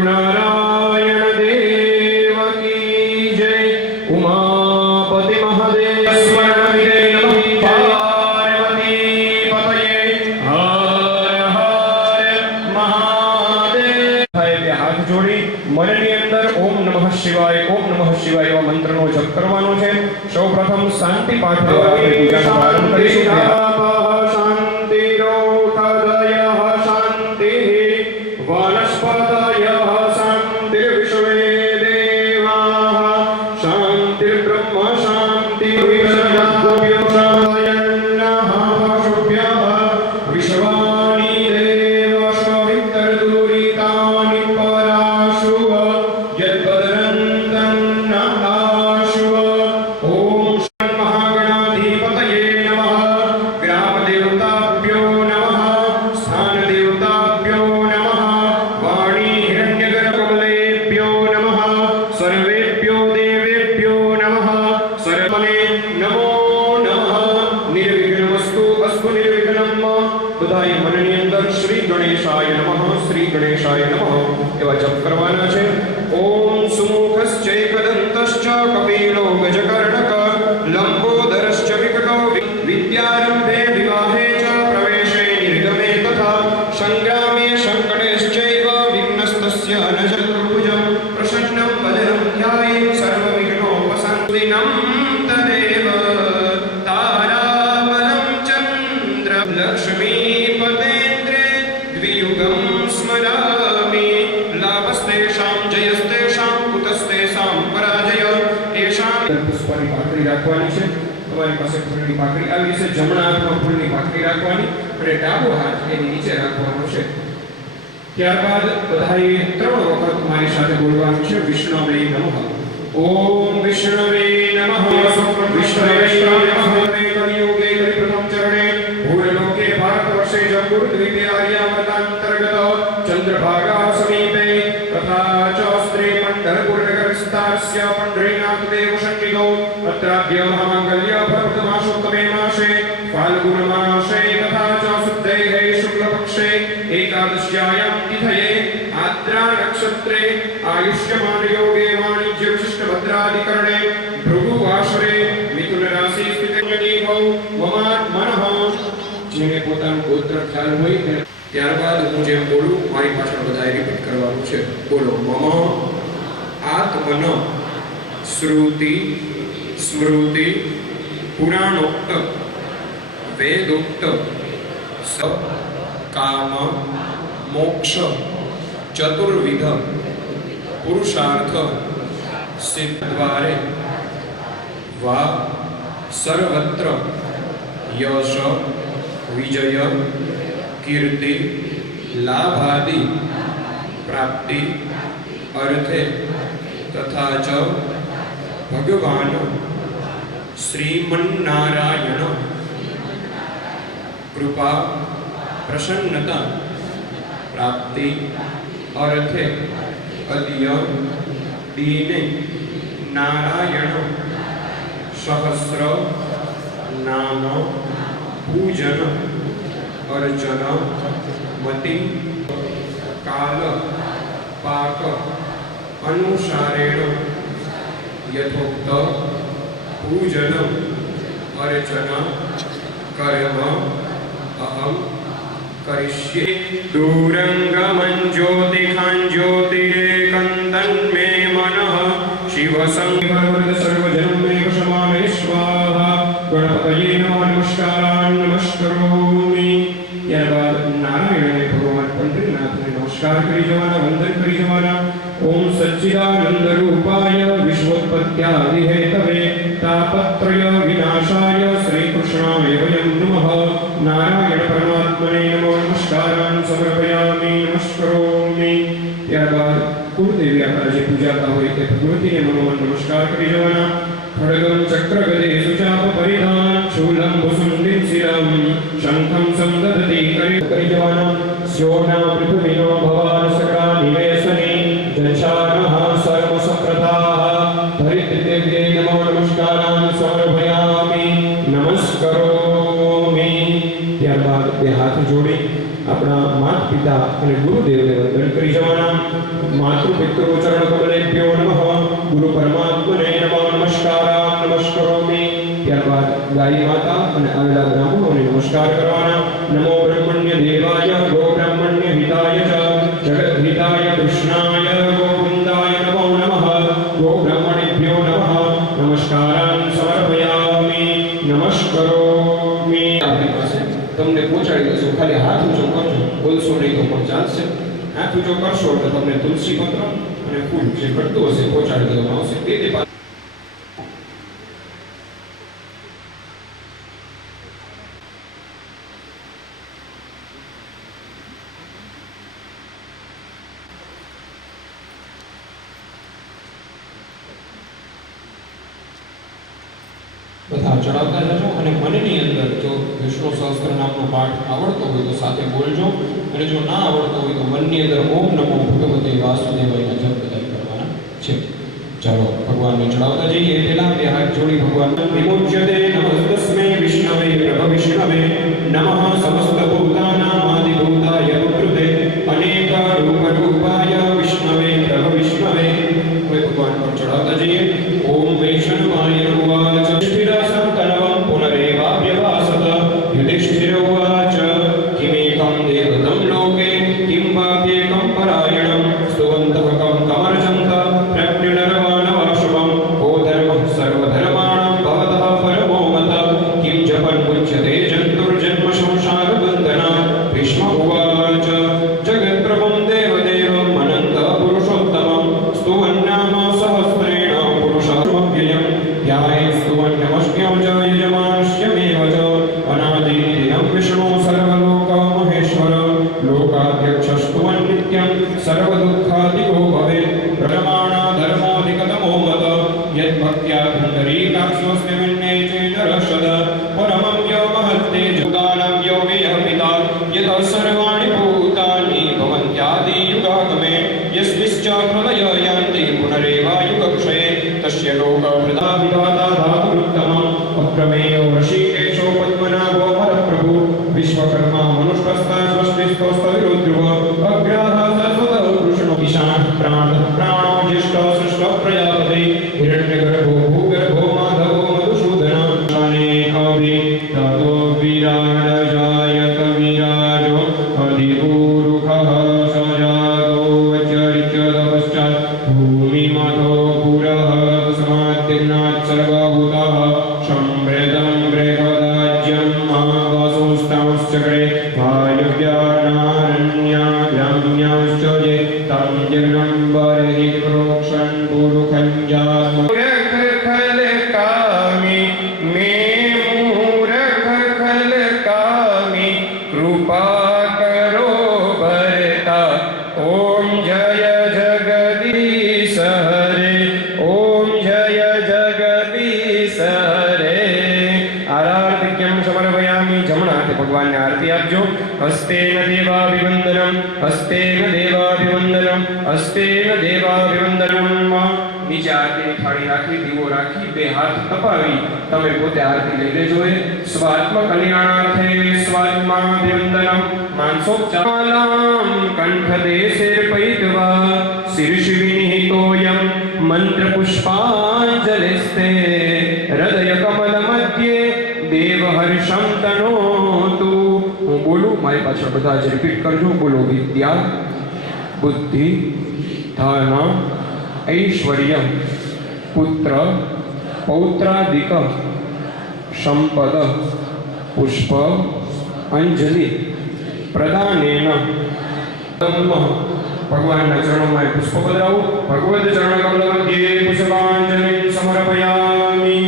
नारायण देव की जय। उमापति महादेव स्मरणे नमः पार्वती पतये हर हर महादेव। हाथ जोड़ी मननी अंदर ओम नमः शिवाय एवा मंत्रनो जप करवानो छे। सौप्रथम शांति पाठ द्वारा पूजानो प्रारंभ करीशुं। शांतिरोषधयः शांतिः वनस्पतयः शांतिर्विश्वे देवाः शांतिर्ब्रह्म शांतिर्विश्वभ्योऽयन्नः शुभ्यः विश्वानि देवश वित्तर्दुरितानि पराशुः यद्वदनन्दं नहाशुः। ओम महागणाधिपतये नमः। ग्रामदेवताभ्यो नमः। स्थानदेवताभ्यो नमः। वाणी हिरण्यगर्भकमलेभ्यो नमः। सर्वेभ्यो देवेभ्यो नमः। सर्वने नमो नमः। निर्विघ्नमस्तु अस्तु निर्विघ्नं। બધાએ મનની અંદર શ્રી ગણેશાય નમઃ શ્રી ગણેશાય નમઃ એવા જપ કરવાના છે। ઓમ સુમુખશ્ચૈકદંતશ્ચ કપિલો ગજકર્ણક લંબોદરશ્ચ વિકટો વિદ્યારંભે વિવાહે ચ પ્રવેશે નિર્ગમે તથા સંગ્રામે સંકટેશ્ચૈવ વિઘ્નસ્તસ્ય ન ચતુર્ભુજં પ્રસન્नं વદनं ध्यायेत् सर्वविघ्नोपशान्तये। तदेव ताराबलं चन्द्र लक्ष्मीपतेन्द्रे द्वियुगं स्मरामि। लाभस्तेषां जयस्तेषां कुतस्तेषां पराजय येषां। पुष्पની પાકડી રાખવાની છે। તમારી પાસે ફૂલની પાકડી આવી છે। જમણા હાથમાં ફૂલની પાકડી રાખવાની અને ડાબો હાથ એની નીચે રાખવાનો છે। ત્યારબાદ બધાએ 3 વખત મારી સાથે બોલવાનું છે વિષ્ણવે નમઃ। ઓમ વિષ્ણવે નમઃ વિષ્ણવે નમઃ। કલિયુગે કલિપ્રથમ ચરણે ભૂલોકે ભારતવર્ષે જંબુદ્વીપે આર્યાવર્તાંતર્ગત ચંદ્રભાગા સમીપે તથા ચ સ્ત્રી મંડળપુરનગરસ્તાસ્ય પંડરીનાથદેવ સન્નિધौ અत्राभ्य महामंगल्य प्रथमाशोत्तमे मासे फाल्गुनमासे तथा च शुद्धे शुक्लपक्षे एकादश्यायां तिथये आद्रा नक्षत्रे आयुष्यमान योगे वाणिज्य विशिष्ट भद्राधिकरणे भृगुवासरे मिथुन राशि स्थिते ममात्मनः। જેને પોતાનું ગોત્ર ખ્યાલ હોય ત્યારબાદ હું જેમ બોલું મારી પાછળ બધાએ રિપીટ કરવાનું છે। બોલો મમ આત્મન શ્રુતિ સ્મૃતિ પુરાણોક્ત વેદોક્ત સ કામ મોક્ષ ચતુર્વિધ પુરુષાર્થ સિદ્ધદ્વારે વા સર્વત્ર यश विजय कीर्ति लाभादि प्राप्ति अर्थे तथा च भगवान श्रीमन्नारायण कृपा प्रसन्नता प्राप्ति अर्थे अद्य दीने नारायण सहस्र नाम पूजन अर्चन मति काल पाक अनुसारेण यथोक्त पूजन अर्चन कर्म अहम करिष्ये। दूरंगमं ज्योतिखां ज्योतिरेकं मे मनः शिव संवर्ध सर्वजनं मे क्षमामे स्वाहा। गणपतये नमः नमस्कारान् नमस्करोमि। ત્યારબાદ નારાયણને ભગવાન પંડરીનાથને નમસ્કાર કરી જવાના વંદન કરી જવાના। ઓમ સચ્ચિદાનંદ રૂપાય વિશ્વોત્પત્યાદિ હેતવે તાપત્રય વિનાશાય શ્રી કૃષ્ણાય વયં નમઃ। નારાયણ પરમાત્મને નમો નમસ્કારાन् સમર્પયામિ નમસ્કરોમि। ત્યારબાદ કુળદેવી આપણા જે પૂજાતા હોય તે ભગવતીને મનોમન નમસ્કાર કરી જવાના। खड्गं चक्रगदे सुचाप परिधान शूलं भुसुण्डिं शिरं शङ्खं संदधति करिजवानं स्योना पृथुविनो भवानसका निवेशने जशानः सर्वसप्रथाः धरित्रिदेव्यै नमो नमस्कारान् समर्पयामि नमस्करोमि। ત્યારબાદ બે હાથ જોડી આપણા માતા પિતા અને ગુરુદેવને વંદન કરી જવાના. માતૃપિતૃ ચરણ કમલેભ્યો નમઃ. ગુરુ પરમાત્મને નમઃ. નમસ્કારામ નમસ્કરોમિ. ત્યારબાદ ગાય માતા અને આવેલા બ્રાહ્મણોને નમસ્કાર કરવાના. નમો બ્રહ્મણ્ય દેવાય ગો બ્રહ્મણ્ય હિતાય ચ જગત હિતાય કૃષ્ણાય ગોવિંદાય નમો નમઃ. ગો બ્રહ્મણેભ્યો નમઃ. નમસ્કારાન સમર્પયામિ. નમસ્કરોમિ. આપણી પાસે તમને પહોંચાડી દઈશું. ખાલી હાથ ઊંચો કરજો, બોલશો નહીં તો પણ ચાલશે. હાથ ઊંચો કરશો તો તમને તુલસી પત્ર અને ફૂલ જે ઘટતું હશે પહોંચાડી દેવામાં આવશે. તે બધા ચડાવતા જજો. અને મનની અંદર જો વિષ્ણુ સહસ્ત્ર નામનો પાઠ આવડતો હોય તો સાથે બોલજો, અને જો ના આવડતો હોય તો મનની અંદર ઓમ નમો ભગવતે વાસુદેવાયના જપ બધા કરવાના છે. ચાલો ભગવાનને ચડાવતા જઈએ. પહેલા બે હાથ જોડી ભગવાન વિમોચ્યતે નમસ્તસ્મે વિષ્ણવે પ્રભ વિષ્ણવે નમઃ સમસ્ત ભૂતાનાં આદિભૂતાય કૃતે અનેક રૂપ રૂપાય વિષ્ણવે પ્રભ વિષ્ણવે. કોઈ ભગવાન પર ચડાવતા જઈએ. ઓમ વૈષ્ણવાય ઉવાચ સ્થિરસંતનવં પુનરેવાભ્યવાસત યુધિષ્ઠિર ઉવાચ કિમેકં દેવતં લોકે કિં વાપ્યેકં પરાયણં સ્તુવन्तઃ કં કમર્ચન્ત પ્રજ્ઞનરવાનવાશુભં કો ધર્મઃ સર્વધર્માણાં ભવતઃ પરમો મતઃ કિં જપન્मुच्यते જંતુર્જન્મ સંસારબંધનાत्. ભીષ્મ ઉવાચ જગત્પ્રભું દેવદેવં અનંત પુરુષોત્તમં સ્તુવન્નામ સહસ્રેણ પુરુષાવ્યયં ધ્યાયે સ્તુવન્નમસ્મ્યો ચ યજમાનસ્યમેવ ચ અનાદિનિધિनं વિષ્ણુ સર્વલોક મહેશ્વર લોકાધ્યક્ષસ્તુવन् નિત્યં સર્વદુઃખાધિકો ભવેत्. પ્રમાણા ધર્મોધિકતમો મત યદ્ભક્ત્યા પુંડરીકાક્ષોऽસ્તિ વિન્ને ચેતરશદ પરમં યો મહત્તે જુગાनं યો વેહ પિતા યતઃ સર્વાણિ ભૂતાનિ ભવન્ત્યાદિ યુગાગમે યસ્મિશ્ચ પ્રલય યાન્તિ પુનરેવાયુગક્ષये તસ્ય લોકપ્રદા વિધાતા ધાતુરુત્તમં અપ્રમેયો ઋષિકેશો પદ્મનાભો હરપ્રભુ વિશ્વકર્મા મનુષ્યસ્તા સ્વસ્તિસ્તોસ્તવિરુદ્ધ્રુવ અગ્રહ સરસ્વતઃ કૃષ્ણો ઈશાન પ્રાણ પ્રાણો જ્યેષ્ઠ સૃષ્ટ પ્રજાપતિ હિરણ્યગર્ભો ભૂગર્ભો માધવો મધુસૂદન શાને કવિ તતો વિરાટ જાયત વિરાજો અધિપુરુષઃ સજાતો ચરિત્યત પશ્ચાત ભૂમિમથો પુરઃ સમાત્યનાत् સર્વભૂતઃ સંભ્રેદં બ્રેહદાજ્યં મહાવસુસ્તાંશ્ચક્રે વાયવ્યાનારણ્યા ગ્રામ્યાશ્ચ ये तं जगनं बर्हि प्रोक्षन् पुरुखं जात्म खलकामि मे मूरख खलकामि कृपा करो भरता. ओम जय जगदीश हरे. ओम जय जगदीश हरे. आराधिक्यं समर्पयामि. जमणा हाथे भगवानने आरती आपजो. हस्तेन देवाभिवन्दनं हस्तेन देवाभिवन्दनं हस्तेन देवाभिवन्दनं. નીચે આરતીની થાળી રાખી દીવો રાખી બે હાથ તપાવી તમે પોતે આરતી લઈ લેજો. સ્વાત્મ કલ્યાણાર્થે સ્વાત્માભિવંદનમ. માનસોપચારમ કંઠદેશેર્પયિત્વા શીર્ષ વિનિહિતોયમ મંત્ર પુષ્પાંજલિસ્તે હૃદય કમલ મધ્યે દેવ હર્ષમ તનોતુ. હું બોલું મારી પાછળ બધા જ રિપીટ કરજો. બોલો. વિદ્યા બુદ્ધિ ધન ऐश्वर्यं पुत्र पौत्रादिक संपद पुष्प अंजलि प्रदानेन. भगवानના ચરણોમાં પુષ્પ પધરાવો. ભગવદ ચરણ કમલ મધ્યે પુષ્પાંજલિ સમર્પયામિ.